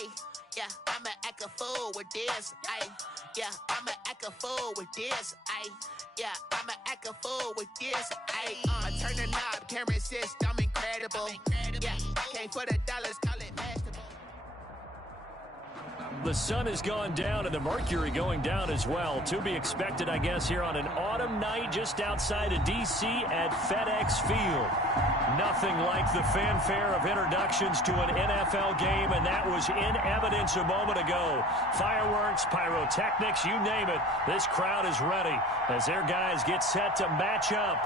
Ay, yeah, I'ma act a fool with this. Ay, yeah, I'ma act a fool with this. Ay, yeah, I'ma act a fool with this. Ay, I turn the knob, camera assist, I'm incredible. Yeah, came for the dollars, call it vegetable. The sun has gone down and the mercury going down as well. To be expected, I guess, here on an autumn night just outside of D.C. at FedEx Field. Nothing like the fanfare of introductions to an NFL game, and that was in evidence a moment ago. Fireworks, pyrotechnics, you name it. This crowd is ready as their guys get set to match up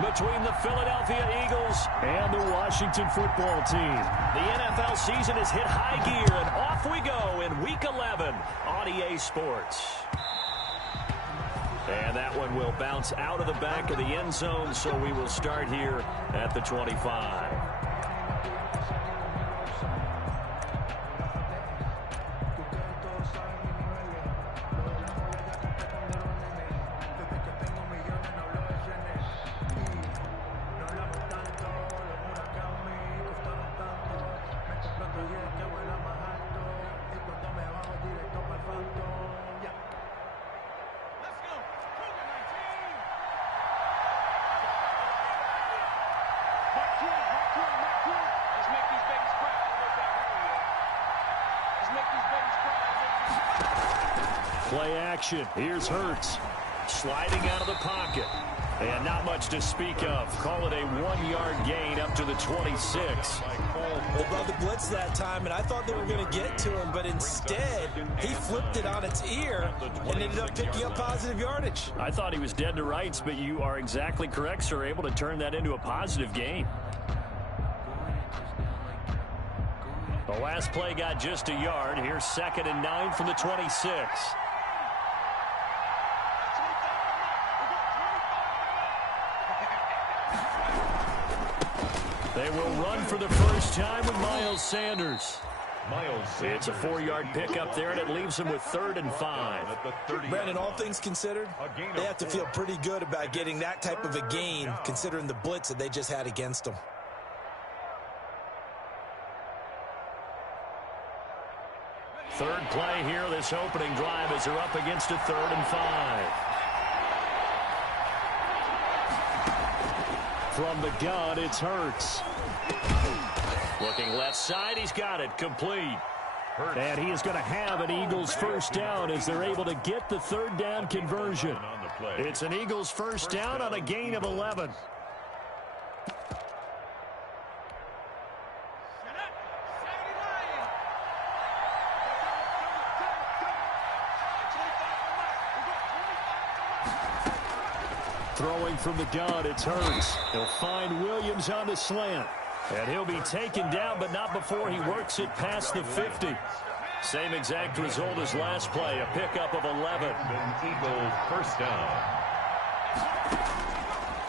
between the Philadelphia Eagles and the Washington football team. The NFL season has hit high gear, and off we go in Week 11 on EA Sports. And that one will bounce out of the back of the end zone, so we will start here at the 25. Play action. Here's Hurts. Sliding out of the pocket. And not much to speak of. Call it a 1-yard gain up to the 26. They brought the blitz that time, and I thought they were going to get to him, but instead, he flipped it on its ear and ended up picking up positive yardage. I thought he was dead to rights, but you are exactly correct, sir. Able to turn that into a positive gain. The last play got just a yard. Here's 2nd and 9 from the 26. They will run for the first time with Miles Sanders. It's a 4-yard pickup there, and it leaves them with 3rd and 5. Brandon, all things considered, they have to feel pretty good about getting that type of a gain, considering the blitz that they just had against them. Third play here, this opening drive, as they're up against a 3rd and 5. From the gun, it's Hurts. Looking left side, he's got it, complete. And he is going to have an Eagles first down as they're able to get the 3rd down conversion. It's an Eagles first down on a gain of 11. Throwing from the gun, it's Hurts. He'll find Williams on the slant. And he'll be taken down, but not before he works it past the 50. Same exact result as last play, a pickup of 11. Eagles first down.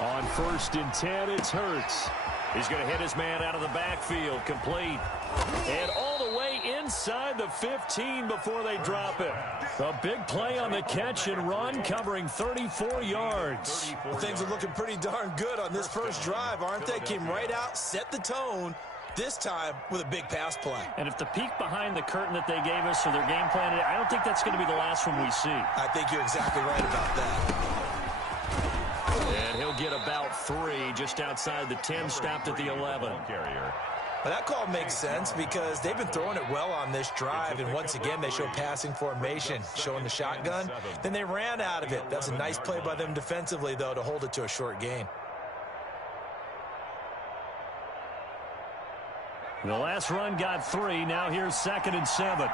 On 1st and 10, it's Hurts. He's going to hit his man out of the backfield, complete. And all the way inside the 15 before they drop it. A big play on the catch and run, covering 34 yards. Well, things are looking pretty darn good on this first drive, aren't they? Came right out, set the tone, this time with a big pass play. And if the peek behind the curtain that they gave us or their game plan, I don't think that's going to be the last one we see. I think you're exactly right about that. And he'll get about 3 just outside the 10, stopped at the 11. Well, that call makes sense because they've been throwing it well on this drive, and once again they show passing formation, showing the shotgun. Then they ran out of it. That's a nice play by them defensively, though, to hold it to a short gain. The last run got 3. Now here's 2nd and 7.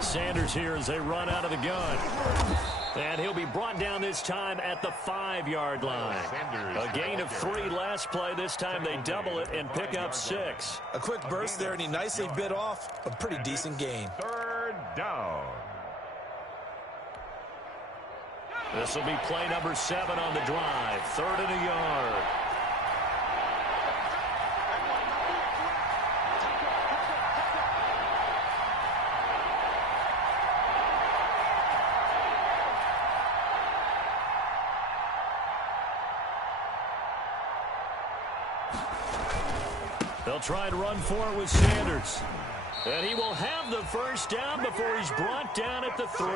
Sanders here as they run out of the gun. And he'll be brought down this time at the 5-yard line. A gain of 3 last play. This time they double it and pick up 6. A quick burst there, and he nicely bit off a pretty decent gain. 3rd down. This will be play number 7 on the drive. 3rd and a yard. They'll try and run for it with Sanders. And he will have the first down before he's brought down at the 3.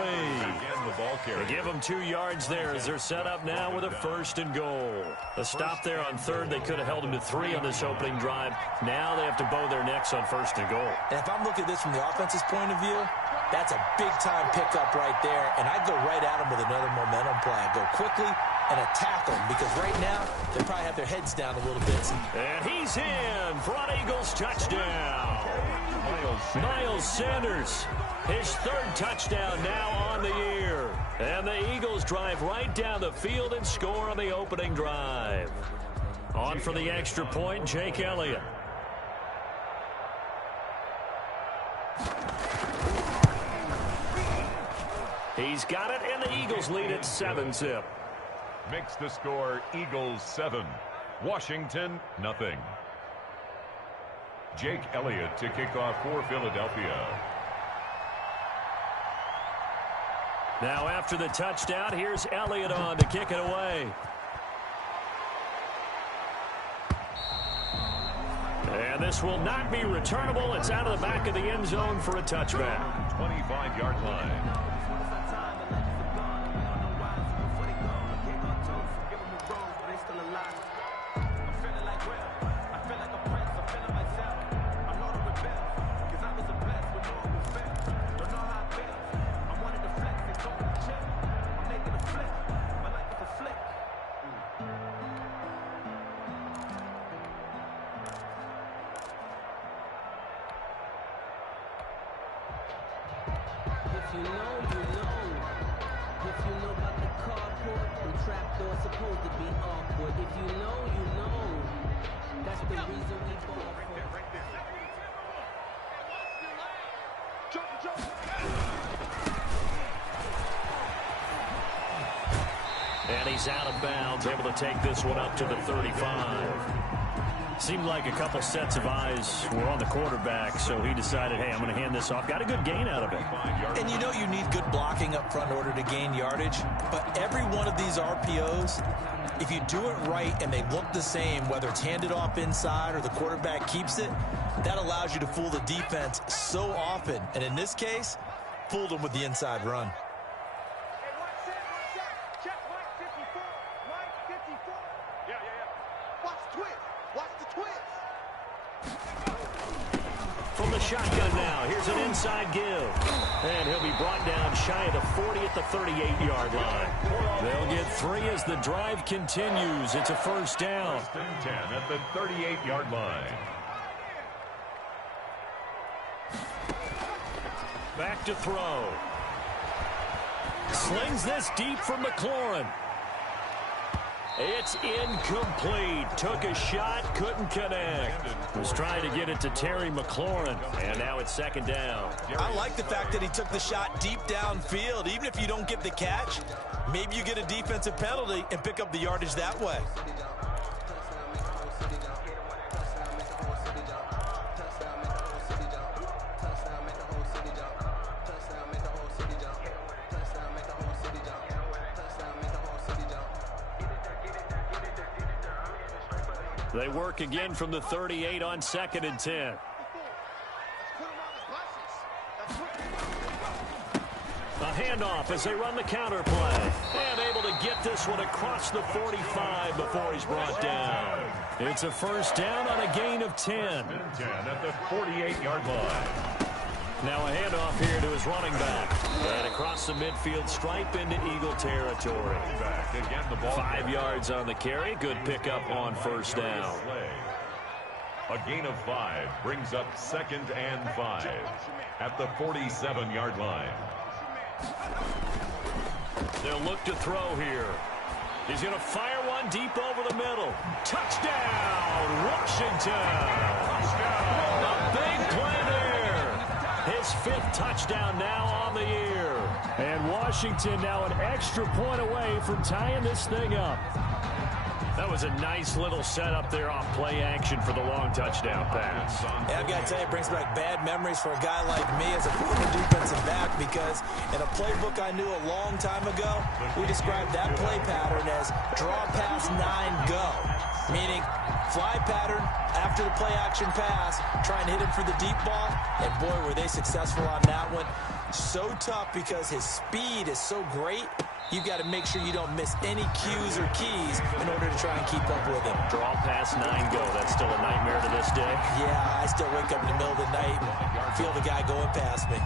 They give him 2 yards there as they're set up now with a 1st and goal. A stop there on 3rd. They could have held him to 3 on this opening drive. Now they have to bow their necks on 1st and goal. And if I'm looking at this from the offense's point of view, that's a big-time pickup right there, and I'd go right at him with another momentum play. I'd go quickly and attack them because right now they probably have their heads down a little bit. And he's in for an Eagles touchdown. Miles Sanders, his 3rd touchdown now on the year. And the Eagles drive right down the field and score on the opening drive. On for the extra point, Jake Elliott. He's got it, and the Eagles lead at 7-zip. Makes the score Eagles 7, Washington nothing. Jake Elliott to kick off for Philadelphia. Now after the touchdown, here's Elliott on to kick it away. And this will not be returnable. It's out of the back of the end zone for a touchback. 25-yard line. And he's out of bounds, able to take this one up to the 35. Seemed like a couple sets of eyes were on the quarterback, so he decided, hey, I'm going to hand this off. Got a good gain out of it. And you know you need good blocking up front in order to gain yardage, but every one of these RPOs, if you do it right and they look the same, whether it's handed off inside or the quarterback keeps it, that allows you to fool the defense so often. And in this case, fooled them with the inside run. From the shotgun now, here's an inside give. And he'll be brought down shy of the 40 at the 38-yard line. They'll get 3 as the drive continues. It's a 1st down. 1st and 10 at the 38-yard line. Back to throw. Slings this deep for McLaurin. It's incomplete. Took a shot, couldn't connect. Was trying to get it to Terry McLaurin, and now it's 2nd down. I like the fact that he took the shot deep downfield. Even if you don't get the catch, maybe you get a defensive penalty and pick up the yardage that way. They work again from the 38 on 2nd and 10. A handoff as they run the counter play. And able to get this one across the 45 before he's brought down. It's a 1st down on a gain of 10. 10 at the 48-yard line. Now a handoff here to his running back. And across the midfield stripe into Eagle territory. Back again, the ball 5 yards on the carry. Good pickup on 1st down. A gain of 5 brings up 2nd and 5 at the 47-yard line. They'll look to throw here. He's going to fire one deep over the middle. Touchdown, Washington. A big play there. His 5th touchdown now on the year. And Washington now an extra point away from tying this thing up. That was a nice little setup there off play action for the long touchdown pass. Yeah, I've got to tell you, it brings back bad memories for a guy like me as a former defensive back, because in a playbook I knew a long time ago, we described that play pattern as draw pass 9 go. Meaning, fly pattern after the play-action pass, trying to hit him for the deep ball, and boy, were they successful on that one. So tough because his speed is so great, you've got to make sure you don't miss any cues or keys in order to try and keep up with him. Draw past 9 go. That's still a nightmare to this day. Yeah, I still wake up in the middle of the night and feel the guy going past me.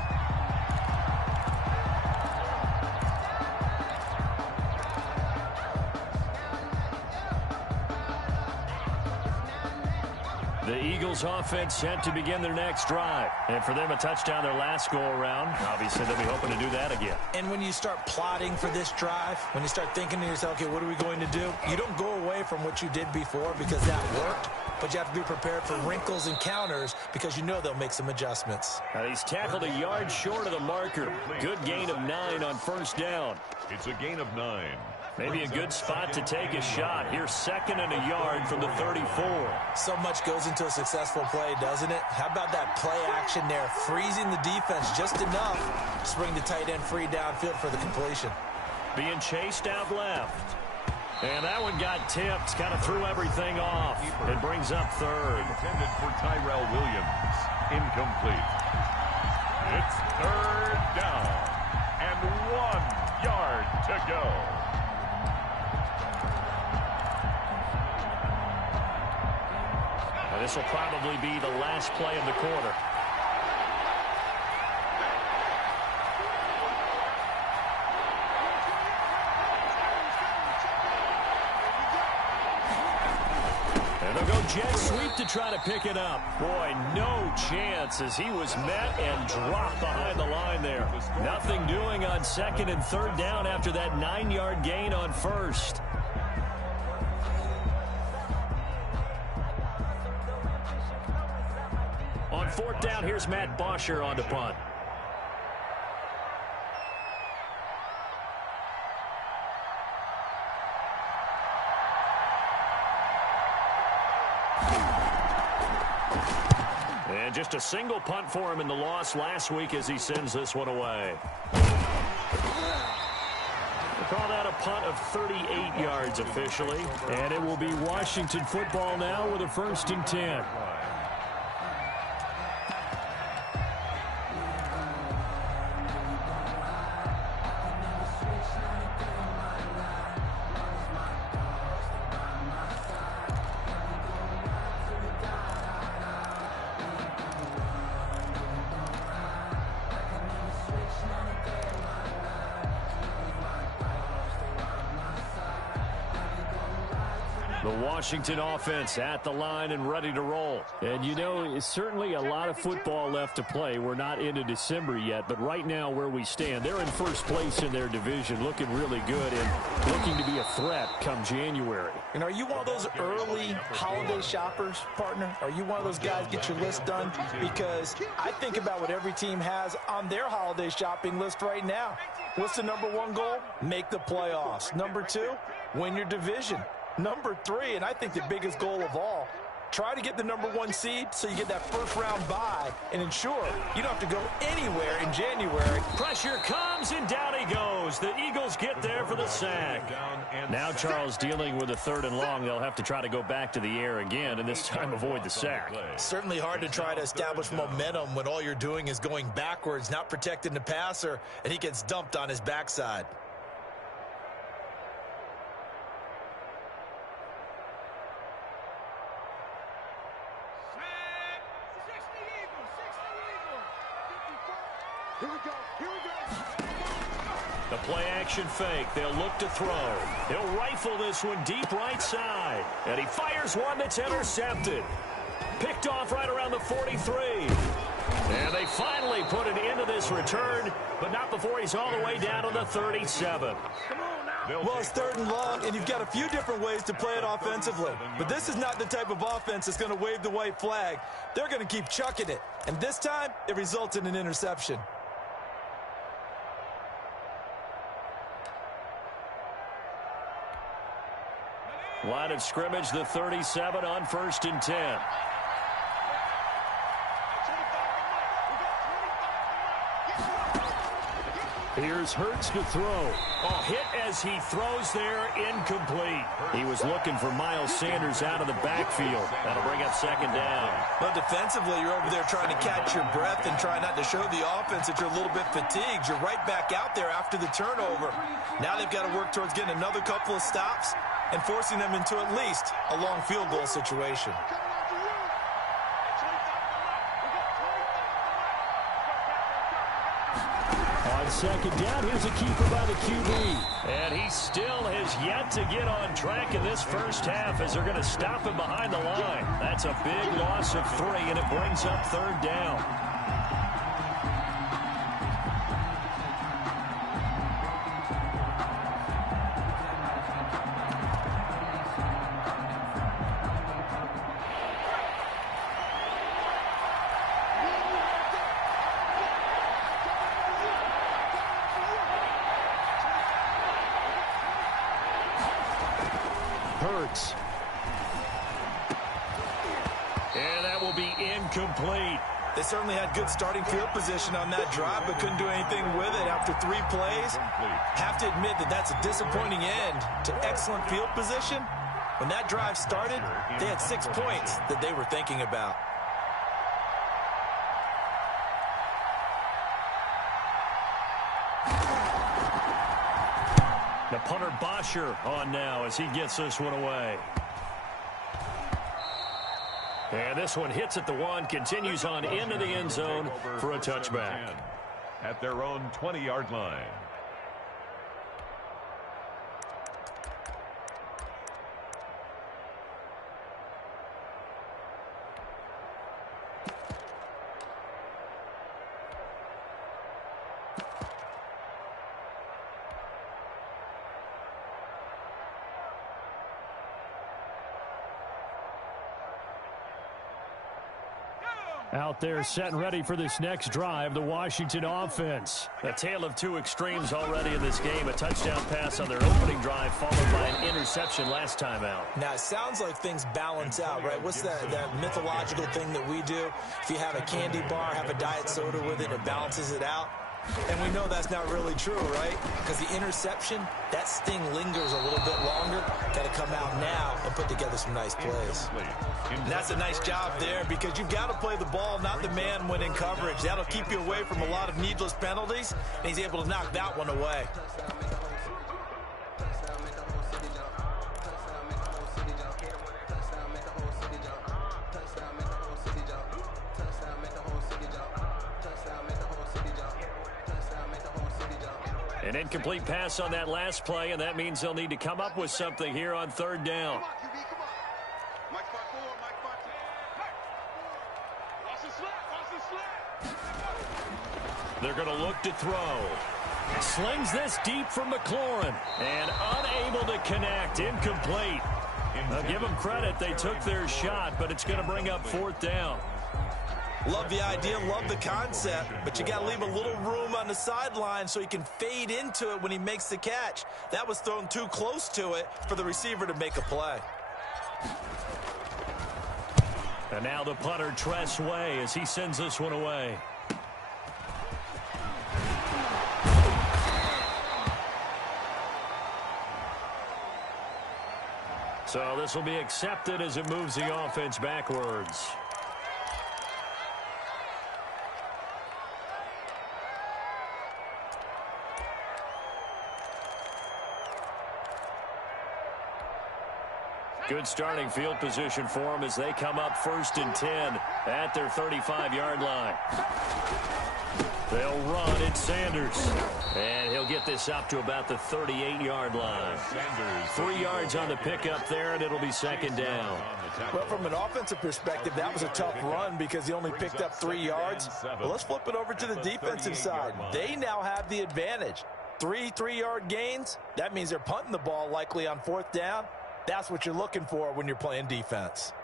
The Eagles offense set to begin their next drive. And for them, a touchdown their last go-around. Obviously, they'll be hoping to do that again. And when you start plotting for this drive, when you start thinking to yourself, okay, what are we going to do? You don't go away from what you did before because that worked, but you have to be prepared for wrinkles and counters because you know they'll make some adjustments. Now, he's tackled a yard short of the marker. Good gain of 9 on first down. It's a gain of 9. Maybe a good spot to take a shot. Here's 2nd and a yard from the 34. So much goes into a successful play, doesn't it? How about that play action there, freezing the defense just enough to bring the tight end free downfield for the completion. Being chased out left. And that one got tipped, kind of threw everything off. It brings up 3rd. Intended for Tyrell Williams. Incomplete. It's 3rd down. And 1 yard to go. Now, this will probably be the last play of the quarter. And they'll go jet sweep to try to pick it up. Boy, no chance as he was met and dropped behind the line there. Nothing doing on 2nd and 3rd down after that 9-yard gain on 1st. On 4th down, here's Matt Bosher on the punt. And just a single punt for him in the loss last week as he sends this one away. We'll call that a punt of 38 yards officially. And it will be Washington football now with a 1st and 10. The Washington offense at the line and ready to roll. And, you know, it's certainly a lot of football left to play. We're not into December yet, but right now where we stand, they're in 1st place in their division, looking really good and looking to be a threat come January. And are you one of those early holiday shoppers, partner? Are you one of those guys get your list done? Because I think about what every team has on their holiday shopping list right now. What's the #1 goal? Make the playoffs. #2, win your division. #3, and I think the biggest goal of all, try to get the #1 seed so you get that 1st-round bye and ensure you don't have to go anywhere in January. Pressure comes, and down he goes. The Eagles get there for the sack. Now Charles dealing with a 3rd and long. They'll have to try to go back to the air again, and this time avoid the sack. Certainly hard to try to establish momentum when all you're doing is going backwards, not protecting the passer, and he gets dumped on his backside. The play-action fake. They'll look to throw. He'll rifle this one deep right side. And he fires one that's intercepted. Picked off right around the 43. And they finally put an end to this return, but not before he's all the way down to the 37. Well, it's 3rd and long, and you've got a few different ways to play it offensively. But this is not the type of offense that's going to wave the white flag. They're going to keep chucking it. And this time, it results in an interception. Line of scrimmage, the 37 on 1st and 10. Here's Hurts to throw. Oh, hit as he throws there, incomplete. He was looking for Miles Sanders out of the backfield. That'll bring up second down. Well, defensively, you're over there trying to catch your breath and try not to show the offense that you're a little bit fatigued. You're right back out there after the turnover. Now they've got to work towards getting another couple of stops and forcing them into at least a long field goal situation. On second down, here's a keeper by the QB. And he still has yet to get on track in this first half as they're going to stop him behind the line. That's a big loss of 3, and it brings up third down. Hurts. And that will be incomplete. They certainly had good starting field position on that drive, but couldn't do anything with it after 3 plays. Have to admit that that's a disappointing end to excellent field position. When that drive started, they had 6 points that they were thinking about. The punter Bosher on now as he gets this one away. And this one hits at the 1, continues on into the end zone for a touchback. At their own 20-yard line. Out there set and ready for this next drive, the Washington offense. A tale of 2 extremes already in this game. A touchdown pass on their opening drive followed by an interception last time out. Now, it sounds like things balance out, right? What's that mythological thing that we do? If you have a candy bar, have a diet soda with it, it balances it out. And we know that's not really true, right? Because the interception, that sting lingers a little bit longer. Got to come out now and put together some nice plays. And that's a nice job there because you've got to play the ball, not the man when in coverage. That'll keep you away from a lot of needless penalties, and he's able to knock that one away. An incomplete pass on that last play, and that means they'll need to come up with something here on third down. They're going to look to throw. Slings this deep from McLaurin, and unable to connect. Incomplete. I'll give them credit. They took their shot, but it's going to bring up fourth down. Love the idea, love the concept, but you got to leave a little room on the sideline so he can fade into it when he makes the catch. That was thrown too close to it for the receiver to make a play. And now the punter, Tress Way, as he sends this one away. So this will be accepted as it moves the offense backwards. Good starting field position for them as they come up 1st and 10 at their 35-yard line. They'll run. It's Sanders. And he'll get this up to about the 38-yard line. 3 yards on the pickup there, and it'll be second down. Well, from an offensive perspective, that was a tough run because he only picked up 3 yards. Well, let's flip it over to the defensive side. They now have the advantage. 3 3-yard gains. That means they're punting the ball likely on 4th down. That's what you're looking for when you're playing defense.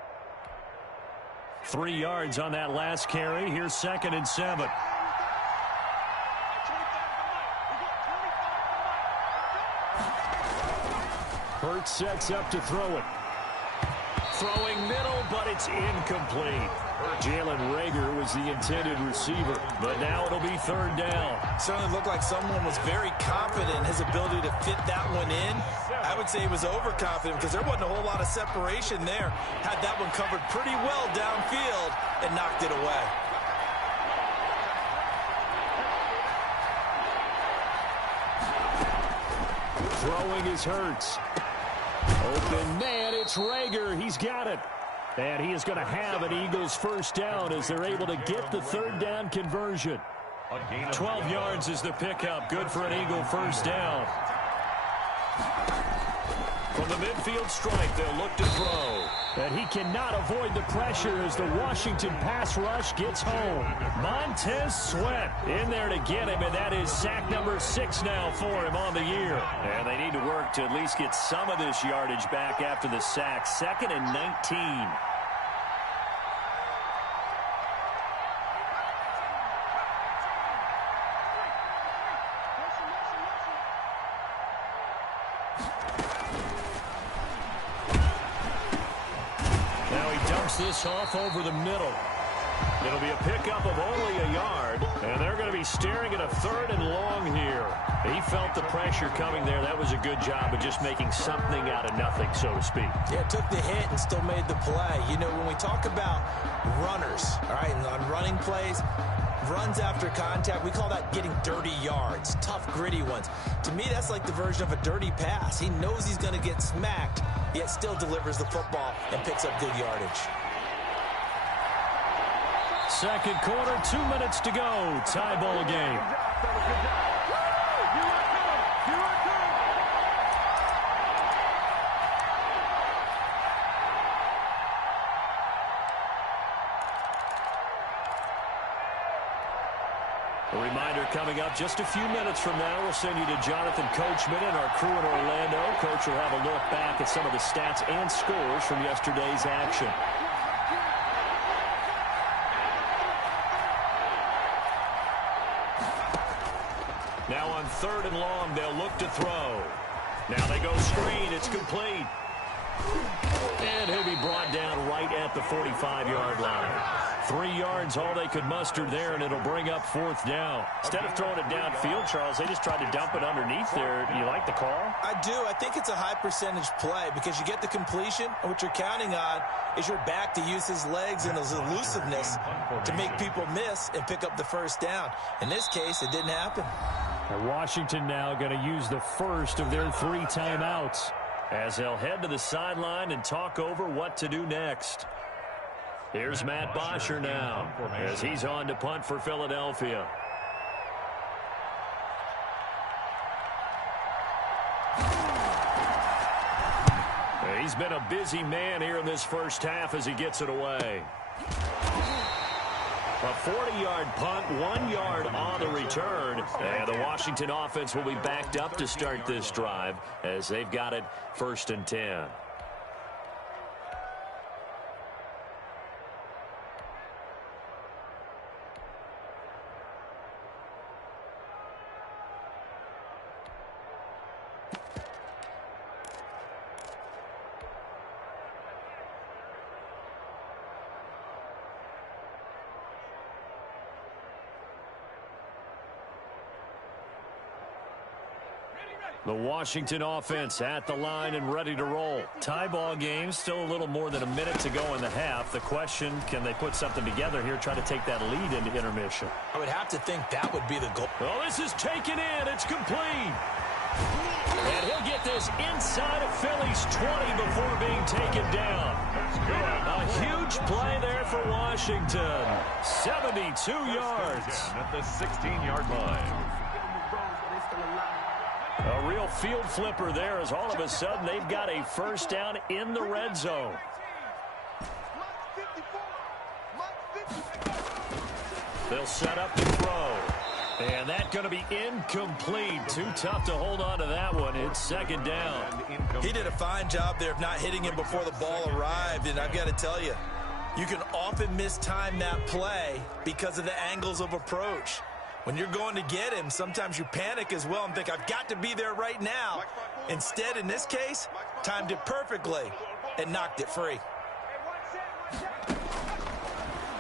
3 yards on that last carry. Here's 2nd and 7. Hurts sets up to throw it. throwing middle, but it's incomplete. Jalen Reagor was the intended receiver, but now it'll be third down. Certainly looked like someone was very confident in his ability to fit that one in. I would say he was overconfident because there wasn't a whole lot of separation there. Had that one covered pretty well downfield and knocked it away. Throwing is Hurts. Open man, it's Reagor. He's got it. And he is going to have an Eagles first down as they're able to get the third down conversion. 12 yards is the pickup. Good for an Eagle first down. From the midfield stripe, they'll look to throw. And he cannot avoid the pressure as the Washington pass rush gets home. Montez Sweat in there to get him, and that is sack number 6 now for him on the year. And they need to work to at least get some of this yardage back after the sack. 2nd and 19. This off over the middle. It'll be a pickup of only a yard, and they're going to be staring at a 3rd and long here. He felt the pressure coming there. That was a good job of just making something out of nothing, so to speak. Yeah, took the hit and still made the play. You know, when we talk about runners, all right, and on running plays, runs after contact, we call that getting dirty yards, tough, gritty ones. To me, that's like the version of a dirty pass. He knows he's going to get smacked, yet still delivers the football and picks up good yardage. Second quarter, 2 minutes to go. Tie ball game. A reminder coming up just a few minutes from now. We'll send you to Jonathan Coachman and our crew in Orlando. Coach will have a look back at some of the stats and scores from yesterday's action. Now on 3rd and long, they'll look to throw. Now they go screen. It's complete. And he'll be brought down right at the 45-yard line. 3 yards, all they could muster there, and it'll bring up 4th down. Instead of throwing it downfield, Charles, they just tried to dump it underneath there. You like the call? I do. I think it's a high-percentage play because you get the completion, and what you're counting on is your back to use his legs and his elusiveness to make people miss and pick up the first down. In this case, it didn't happen. And Washington now going to use the first of their 3 timeouts as they'll head to the sideline and talk over what to do next. Here's Matt Bosher now as he's on to punt for Philadelphia. He's been a busy man here in this first half as he gets it away. A 40-yard punt, 1 yard on the return. And the Washington offense will be backed up to start this drive as they've got it 1st and 10. The Washington offense at the line and ready to roll. Tie ball game, still a little more than a minute to go in the half. The question, can they put something together here, try to take that lead into intermission? I would have to think that would be the goal. Oh, this is taken in. It's complete. And he'll get this inside of Philly's 20 before being taken down. A huge play there for Washington. 72 yards. At the 16-yard line. A real field flipper there as all of a sudden they've got a first down in the red zone. They'll set up to throw. And that's going to be incomplete. Too tough to hold on to that one. It's 2nd down. He did a fine job there of not hitting him before the ball arrived. And I've got to tell you, you can often mistime that play because of the angles of approach. When you're going to get him, sometimes you panic as well and think, I've got to be there right now. Instead, in this case, timed it perfectly and knocked it free.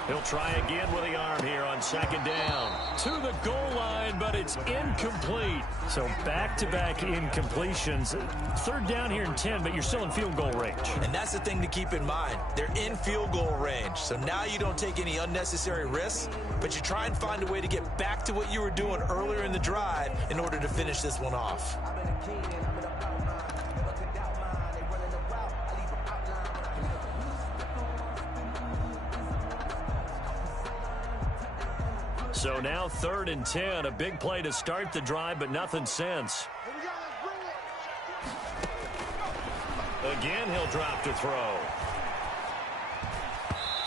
He'll try again with the arm here on second down. To the goal line, but it's incomplete. So back-to-back incompletions. Third down here and 10, but you're still in field goal range. And that's the thing to keep in mind. They're in field goal range. So now you don't take any unnecessary risks, but you try and find a way to get back to what you were doing earlier in the drive in order to finish this one off. So now 3rd and 10, a big play to start the drive, but nothing since. Again, he'll drop to throw.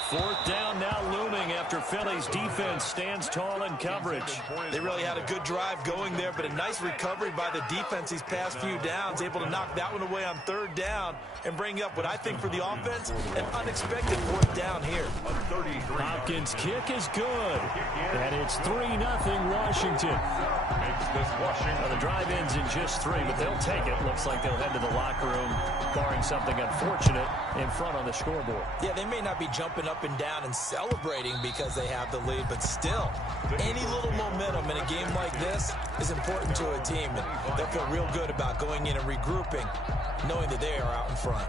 4th down now looming after Philly's defense stands tall in coverage. They really had a good drive going there, but a nice recovery by the defense these past few downs, able to knock that one away on 3rd down and bring up what I think for the offense, an unexpected 4th down here. Hopkins' kick is good, and it's 3-0 Washington. Well, the drive ends in just 3, but they'll take it. Looks like they'll head to the locker room, barring something unfortunate in front on the scoreboard. Yeah, they may not be jumping up and down and celebrating because they have the lead, but still, any little momentum in a game like this is important to a team, and they'll feel real good about going in and regrouping, knowing that they are out in front.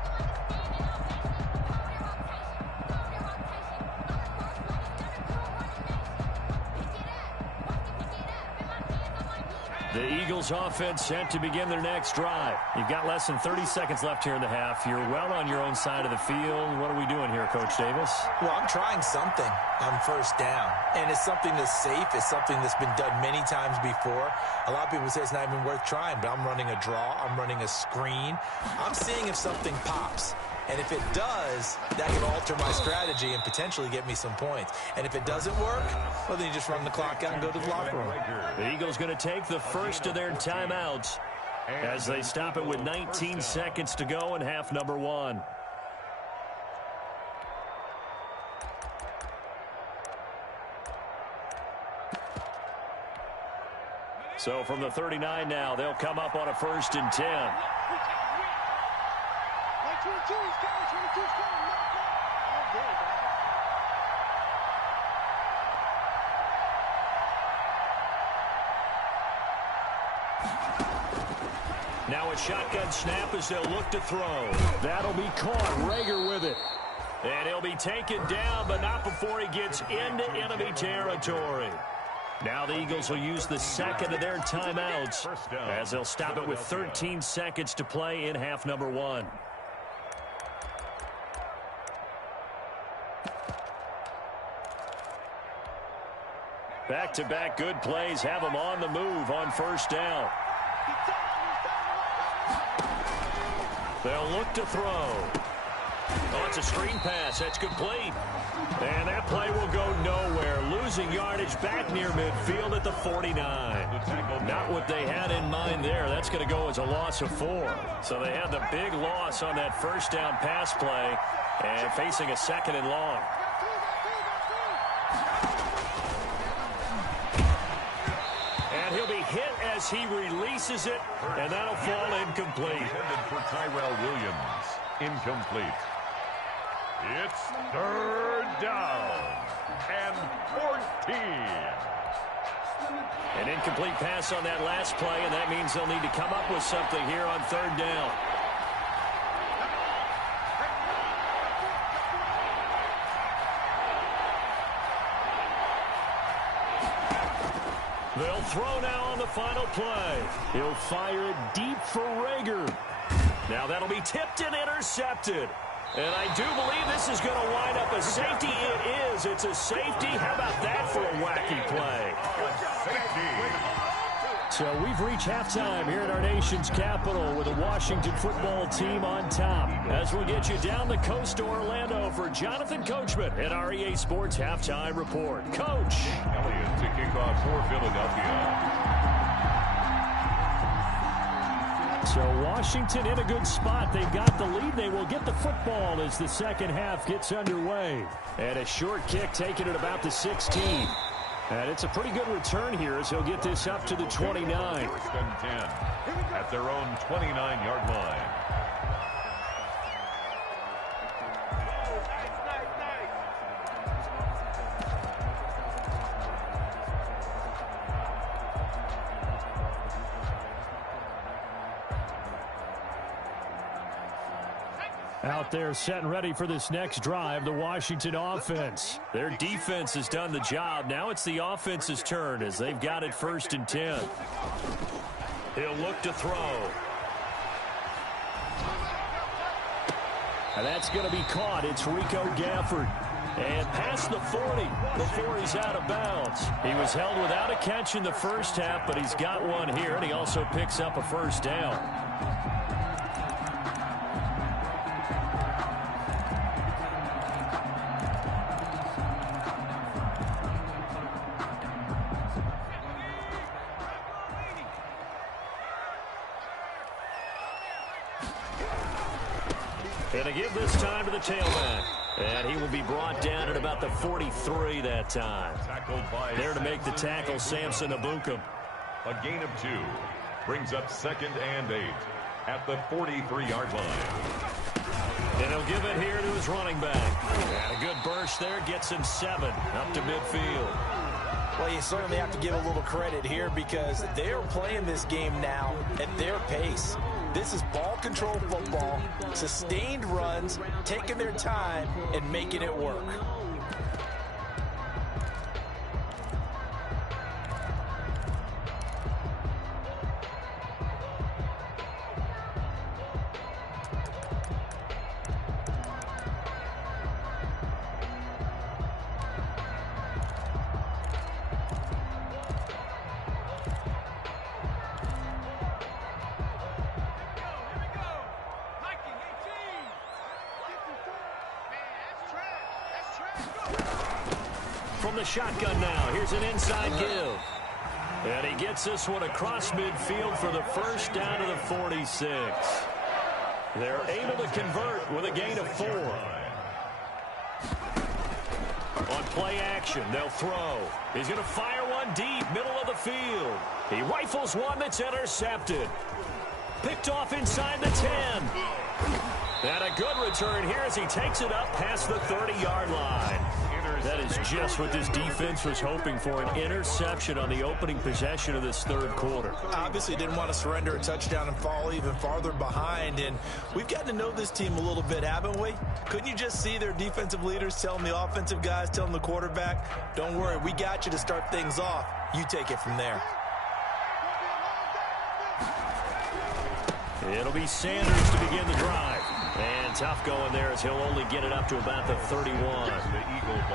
The Eagles offense set to begin their next drive. You've got less than 30 seconds left here in the half. You're well on your own side of the field. What are we doing here, Coach Davis? Well, I'm trying something on 1st down, and it's something that's safe. It's something that's been done many times before. A lot of people say it's not even worth trying, but I'm running a draw. I'm running a screen. I'm seeing if something pops. And if it does, that can alter my strategy and potentially get me some points. And if it doesn't work, well, then you just run the clock out and go to the locker room. The Eagles going to take the first of their timeouts as they stop it with 19 seconds to go in half number 1. So from the 39 now, they'll come up on a 1st and 10. Now a shotgun snap as they'll look to throw. That'll be caught. Rager with it. And he'll be taken down, but not before he gets into enemy territory. Now the Eagles will use the second of their timeouts as they'll stop it with 13 seconds to play in half number 1. Back-to-back good plays have them on the move on 1st down. They'll look to throw. Oh, it's a screen pass. That's complete. And that play will go nowhere. Losing yardage back near midfield at the 49. Not what they had in mind there. That's going to go as a loss of 4. So they had the big loss on that 1st down pass play and facing a 2nd and long. And he'll be hit as he releases it, and that'll fall incomplete. Intended for Tyrell Williams. Incomplete. It's 3rd down and 14. An incomplete pass on that last play, and that means they'll need to come up with something here on 3rd down. They'll throw now on the final play. He'll fire it deep for Rager. Now that'll be tipped and intercepted. And I do believe this is going to wind up a safety. It is. It's a safety. How about that for a wacky play? So we've reached halftime here at our nation's capital with the Washington football team on top. As we'll get you down the coast to Orlando for Jonathan Coachman at our EA Sports Halftime Report. Coach. Elliott to kick off for Philadelphia. So Washington in a good spot. They've got the lead. They will get the football as the second half gets underway. And a short kick taken at about the 16. And it's a pretty good return here as he'll get this up to the 29. 1st and 10 at their own 29-yard line. Out there set and ready for this next drive, the Washington offense. Their defense has done the job. Now it's the offense's turn as they've got it 1st and 10. He'll look to throw. And that's going to be caught. It's Rico Gafford. And past the 40 before he's out of bounds. He was held without a catch in the first half, but he's got one here, and he also picks up a 1st down. And to give this time to the tailback. And he will be brought down at about the 43 that time. There to make the tackle, Samson Abukum. A gain of 2 brings up 2nd and 8 at the 43-yard line. And he'll give it here to his running back. And a good burst there gets him 7 up to midfield. Well, you certainly have to give a little credit here because they're playing this game now at their pace. This is ball control football, sustained runs, taking their time, and making it work. From the shotgun now, here's an inside give. And he gets this one across midfield for the 1st down to the 46. They're able to convert with a gain of 4. On play action, they'll throw. He's going to fire one deep, middle of the field. He rifles one that's intercepted. Picked off inside the 10. And a good return here as he takes it up past the 30-yard line. That is just what this defense was hoping for, an interception on the opening possession of this 3rd quarter. Obviously didn't want to surrender a touchdown and fall even farther behind, and we've gotten to know this team a little bit, haven't we? Couldn't you just see their defensive leaders telling the offensive guys, telling the quarterback, don't worry, we got you to start things off. You take it from there. It'll be Sanders to begin the drive. And tough going there as he'll only get it up to about the 31.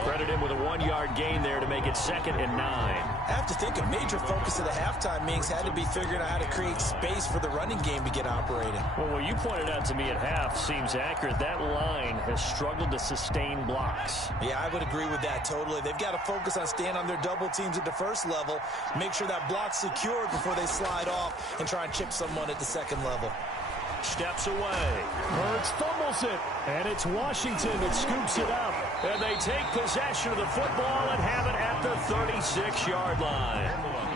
Credit him with a 1-yard gain there to make it 2nd and 9. I have to think a major focus of the halftime meetings had to be figuring out how to create space for the running game to get operating. Well, what you pointed out to me at half seems accurate. That line has struggled to sustain blocks. Yeah, I would agree with that totally. They've got to focus on staying on their double teams at the 1st level, make sure that block's secured before they slide off and try and chip someone at the 2nd level. Steps away. Hurts fumbles it. And it's Washington that scoops it up. And they take possession of the football and have it at the 36-yard line.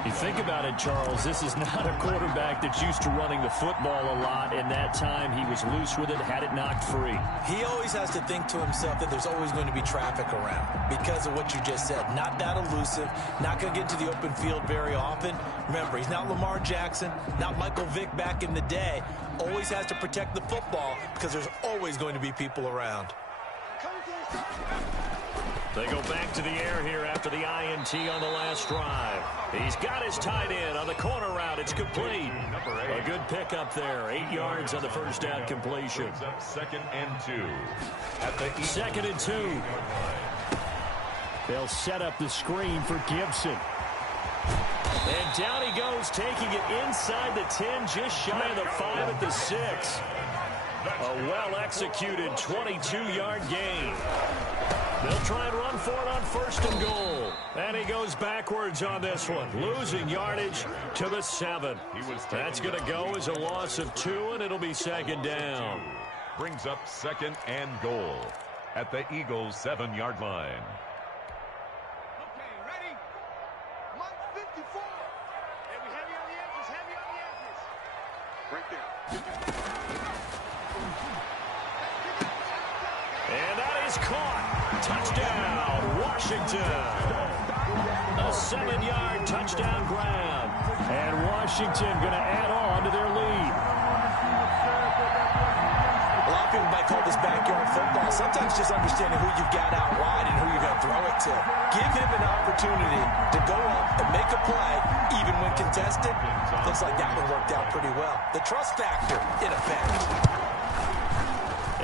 You think about it, Charles, this is not a quarterback that's used to running the football a lot, and that time he was loose with it, had it knocked free. He always has to think to himself that there's always going to be traffic around because of what you just said. Not that elusive, not going to get into the open field very often. Remember, he's not Lamar Jackson, not Michael Vick back in the day. Always has to protect the football because there's always going to be people around. They go back to the air here after the INT on the last drive. He's got his tight end on the corner route. It's complete. A good pickup there. 8 yards on the 1st down completion. 2nd and 2. At the 2nd and 2. They'll set up the screen for Gibson. And down he goes, taking it inside the 10, just shy of the 5 at the 6. A well-executed 22-yard gain. They'll try and run for it on 1st and goal. And he goes backwards on this one, losing yardage to the 7. That's going to go as a loss of 2, and it'll be 2nd down. Brings up 2nd and goal at the Eagles' 7-yard line. Okay, ready? 154. Hey, we heavy on the edges, heavy on the edges. Right there. And that is caught. Touchdown, Washington. A 7-yard touchdown grab. And Washington going to add on to their lead. A lot of people might I call this backyard football. Sometimes just understanding who you've got out wide and who you're going to throw it to. Give him an opportunity to go up and make a play, even when contested. Looks like that one worked out pretty well. The trust factor, in effect.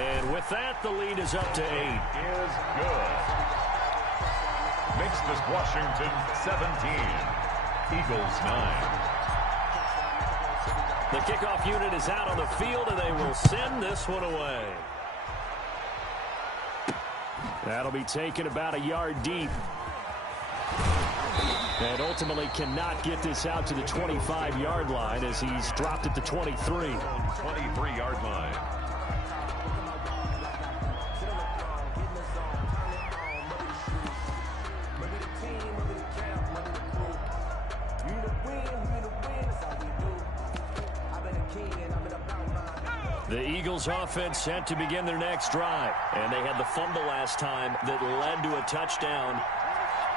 And with that, the lead is up to 8. Is good. Makes this Washington 17. Eagles 9. The kickoff unit is out on the field, and they will send this one away. That'll be taken about a yard deep. And ultimately cannot get this out to the 25-yard line as he's dropped at the 23. 23-yard line. The Eagles offense set to begin their next drive. And they had the fumble last time that led to a touchdown.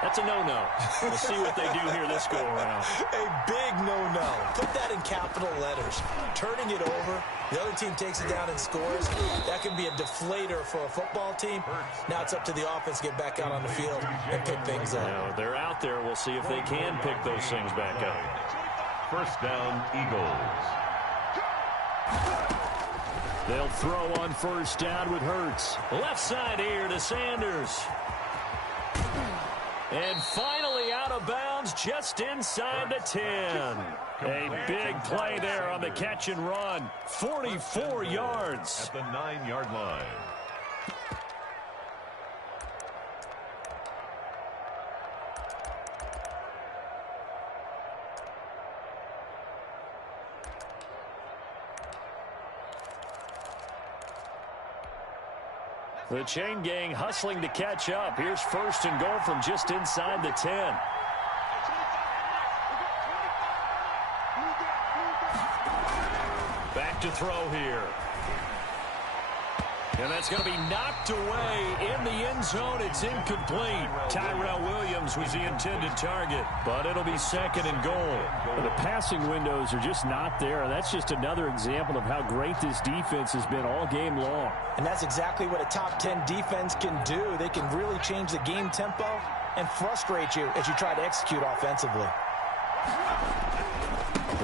That's a no-no. We'll see what they do here this go-around. A big no-no. Put that in capital letters. Turning it over, the other team takes it down and scores. That can be a deflator for a football team. Now it's up to the offense to get back out on the field and pick things up. Now, they're out there. We'll see if they can pick those things back up. First down, Eagles. They'll throw on first down with Hurts. Left side here to Sanders. And finally out of bounds just inside the 10. A big play there on the catch and run. 44 yards. At the 9-yard line. The chain gang hustling to catch up. Here's first and goal from just inside the 10. Back to throw here. And that's going to be knocked away in the end zone. It's incomplete. Tyrell Williams was the intended target, but it'll be second and goal. The passing windows are just not there. That's just another example of how great this defense has been all game long. And that's exactly what a top 10 defense can do. They can really change the game tempo and frustrate you as you try to execute offensively.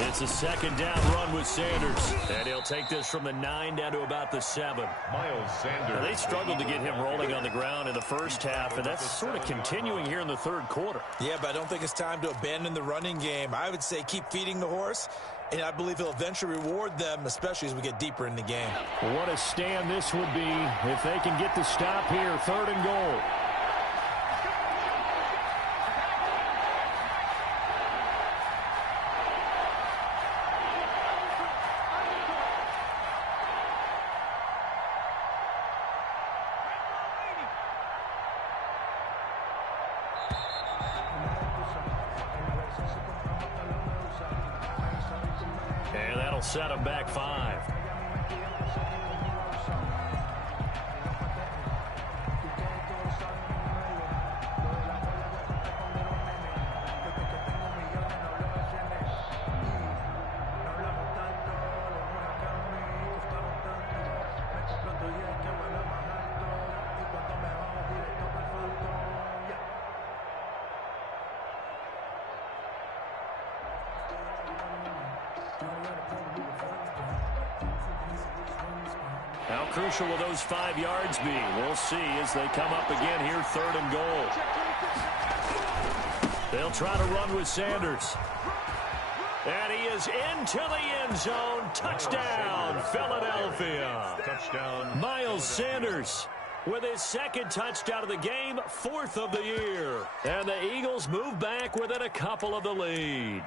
It's a second down run with Sanders. And he'll take this from the 9 down to about the 7. Miles Sanders. Now, they struggled to get him rolling on the ground in the first half, and that's sort of continuing here in the third quarter. Yeah, but I don't think it's time to abandon the running game. I would say keep feeding the horse, and I believe he'll eventually reward them, especially as we get deeper in the game. What a stand this would be if they can get the stop here, third and goal. And that'll set them back 5. How crucial will those 5 yards be? We'll see as they come up again here, third and goal. They'll try to run with Sanders. And he is into the end zone. Touchdown, Philadelphia. Touchdown. Miles Sanders with his second touchdown of the game, 4th of the year. And the Eagles move back within a couple of the lead.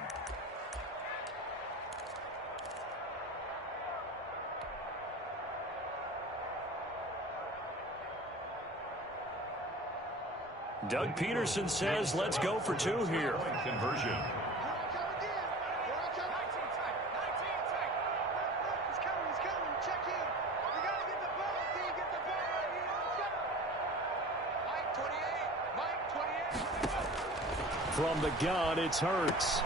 Doug Peterson says, let's go for 2 here. Conversion. From the gun, it's Hurts.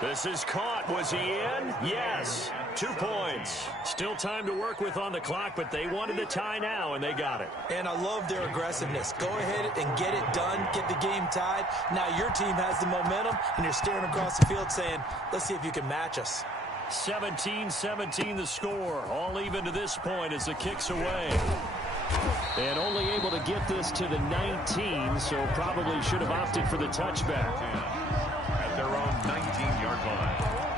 This is caught. Was he in? Yes. 2 points. Still time to work with on the clock, but they wanted the tie now, and they got it. And I love their aggressiveness. Go ahead and get it done. Get the game tied. Now your team has the momentum, and you're staring across the field saying, let's see if you can match us. 17-17 the score. All even to this point as the kick's away. And only able to get this to the 19, so probably should have opted for the touchback. At their own 19-yard line.